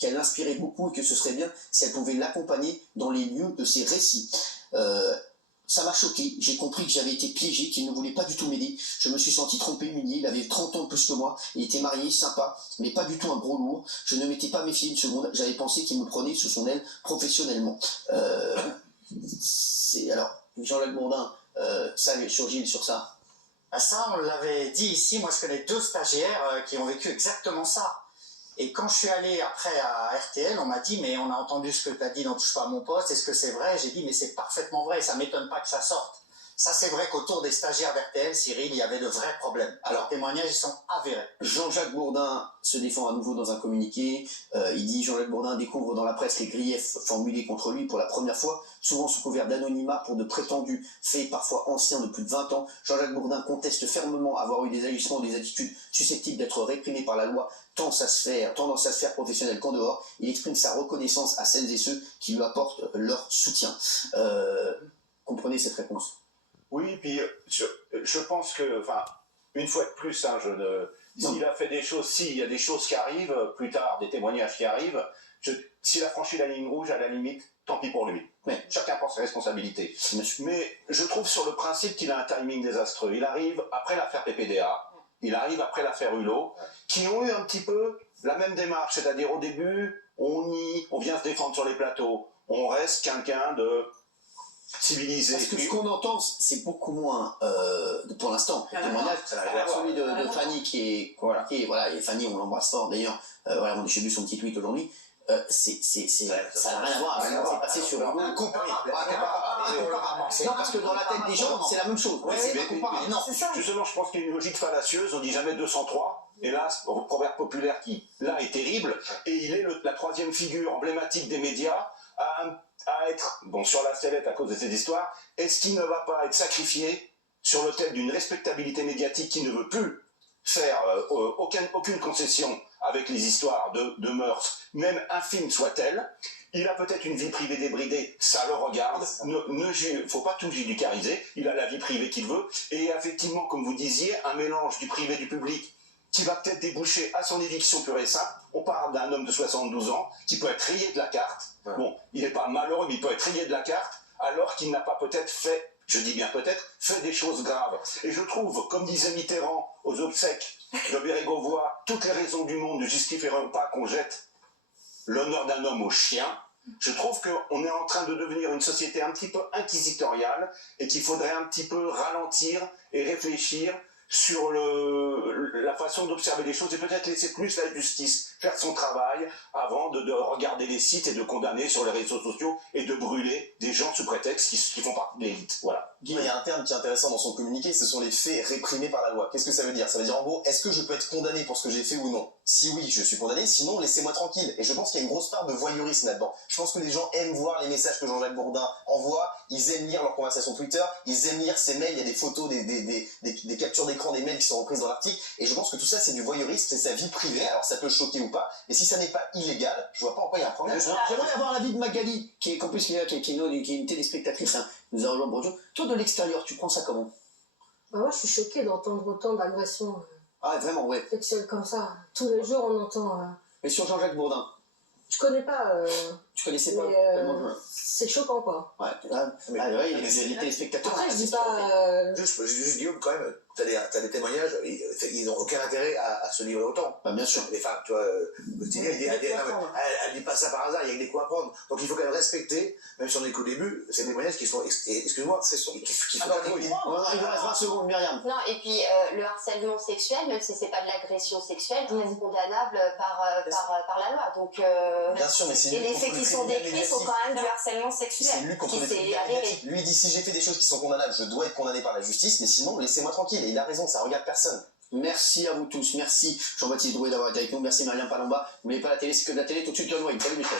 qu'elle l'inspirait beaucoup et que ce serait bien si elle pouvait l'accompagner dans les lieux de ses récits. Ça m'a choqué, j'ai compris que j'avais été piégé, qu'il ne voulait pas du tout m'aider. Je me suis senti trompé, humilié, il avait 30 ans de plus que moi, il était marié, sympa, mais pas du tout un gros lourd. Je ne m'étais pas méfié une seconde, j'avais pensé qu'il me prenait sous son aile professionnellement. Alors, Jean-Luc Bourdin, ça, sur Gilles, sur ça. Ça, on l'avait dit ici, moi je connais 2 stagiaires qui ont vécu exactement ça. Et quand je suis allé après à RTL, on m'a dit, mais on a entendu ce que tu as dit dans Touche pas à mon poste, est-ce que c'est vrai? J'ai dit, mais c'est parfaitement vrai, ça ne m'étonne pas que ça sorte. Ça, c'est vrai qu'autour des stagiaires d'RTL, Cyril, il y avait de vrais problèmes. Alors, les témoignages, ils sont avérés. Jean-Jacques Bourdin se défend à nouveau dans un communiqué. Il dit « Jean-Jacques Bourdin découvre dans la presse les griefs formulés contre lui pour la première fois, souvent sous couvert d'anonymat pour de prétendus faits parfois anciens de plus de 20 ans. Jean-Jacques Bourdin conteste fermement avoir eu des agissements ou des attitudes susceptibles d'être réprimées par la loi, tant dans sa sphère professionnelle qu'en dehors. Il exprime sa reconnaissance à celles et ceux qui lui apportent leur soutien. » Comprenez cette réponse? Oui, puis je pense que, enfin, une fois de plus, hein, s'il a fait des choses, s'il y a des choses qui arrivent, plus tard, des témoignages qui arrivent, s'il a franchi la ligne rouge, à la limite, tant pis pour lui. Mais chacun prend ses responsabilités. Mais je trouve sur le principe qu'il a un timing désastreux. Il arrive après l'affaire PPDA, il arrive après l'affaire Hulot, qui ont eu un petit peu la même démarche, c'est-à-dire au début, on vient se défendre sur les plateaux, on reste quelqu'un de civilisé. Parce que ce qu'on entend, c'est beaucoup moins, pour l'instant, le témoignage, celui de Fanny qui est, voilà, et Fanny, on l'embrasse fort d'ailleurs, voilà, j'ai vu son petit tweet aujourd'hui, ça n'a rien à voir, c'est passé sur Hulot. Non, parce que dans la tête des gens, c'est la même chose. Justement, je pense qu'il y a une logique fallacieuse, on dit jamais 203, hélas, proverbe populaire qui, là, est terrible, et il est la troisième figure emblématique des médias à être, bon, sur la sellette à cause de ces histoires. Est-ce qu'il ne va pas être sacrifié sur l'autel d'une respectabilité médiatique qui ne veut plus faire aucune concession avec les histoires de mœurs, même infimes soient-elles? Il a peut-être une vie privée débridée, ça le regarde, faut pas tout judiciariser, il a la vie privée qu'il veut, et effectivement, comme vous disiez, un mélange du privé et du public qui va peut-être déboucher à son éviction pure et simple. On parle d'un homme de 72 ans qui peut être rayé de la carte. Bon, il n'est pas malheureux, mais il peut être rayé de la carte, alors qu'il n'a pas peut-être fait, je dis bien peut-être, fait des choses graves. Et je trouve, comme disait Mitterrand aux obsèques de Bérégovoy, toutes les raisons du monde ne justifieront pas qu'on jette l'honneur d'un homme au chien. Je trouve qu'on est en train de devenir une société un petit peu inquisitoriale et qu'il faudrait un petit peu ralentir et réfléchir sur la façon d'observer les choses et peut-être laisser plus la justice faire son travail avant de regarder les sites et de condamner sur les réseaux sociaux et de brûler des gens sous prétexte qui font partie de l'élite. Voilà. Il y a un terme qui est intéressant dans son communiqué, ce sont les faits réprimés par la loi. Qu'est-ce que ça veut dire? Ça veut dire en gros, est-ce que je peux être condamné pour ce que j'ai fait ou non? Si oui, je suis condamné, sinon laissez-moi tranquille. Et je pense qu'il y a une grosse part de voyeurisme là-dedans. Je pense que les gens aiment voir les messages que Jean-Jacques Bourdin envoie, ils aiment lire leurs conversations Twitter, ils aiment lire ses mails, il y a des photos, des captures d'écran des mails qui sont reprises dans l'article, et je pense que tout ça c'est du voyeurisme, c'est sa vie privée, alors ça peut choquer ou pas, mais si ça n'est pas illégal, je vois pas en quoi il y a un problème. J'aimerais avoir l'avis de Magali, qui est une téléspectatrice, hein, nous a rejoint bonjour. Toi de l'extérieur, tu prends ça comment? Bah moi je suis choquée d'entendre autant d'agressions vraiment, ouais. sexuelles comme ça. Tous les jours on entend... Mais sur Jean-Jacques Bourdin? Je connais pas... Tu connaissais pas? C'est choquant quoi. Ouais, les téléspectateurs... Après je dis pas... Juste Guillaume, quand même, t'as des témoignages, ils n'ont aucun intérêt à se livrer autant. Bah, bien sûr. Les femmes, tu vois, elle dit pas ça par hasard, il y a des coups à prendre. Donc il faut quand même respecter, même si on est qu'au début, ces témoignages qui sont, excuse-moi, qui font il nous reste 20 secondes, Myriam. Non, et puis le harcèlement sexuel, même si c'est pas de l'agression sexuelle, reste condamnable par la loi. Donc, bien sûr, mais c'est et les faits qui sont décrits sont quand même du harcèlement sexuel. C'est lui contre les faits avérés. Lui dit si j'ai fait des choses qui sont condamnables, je dois être condamné par la justice, mais sinon laissez-moi tranquille. Et il a raison, ça regarde personne. Merci à vous tous, merci Jean-Baptiste Drouet d'avoir été avec nous, merci Myriam Palomba. N'oubliez pas la télé, c'est que de la télé, tout de suite John Wayne, salut mes chers.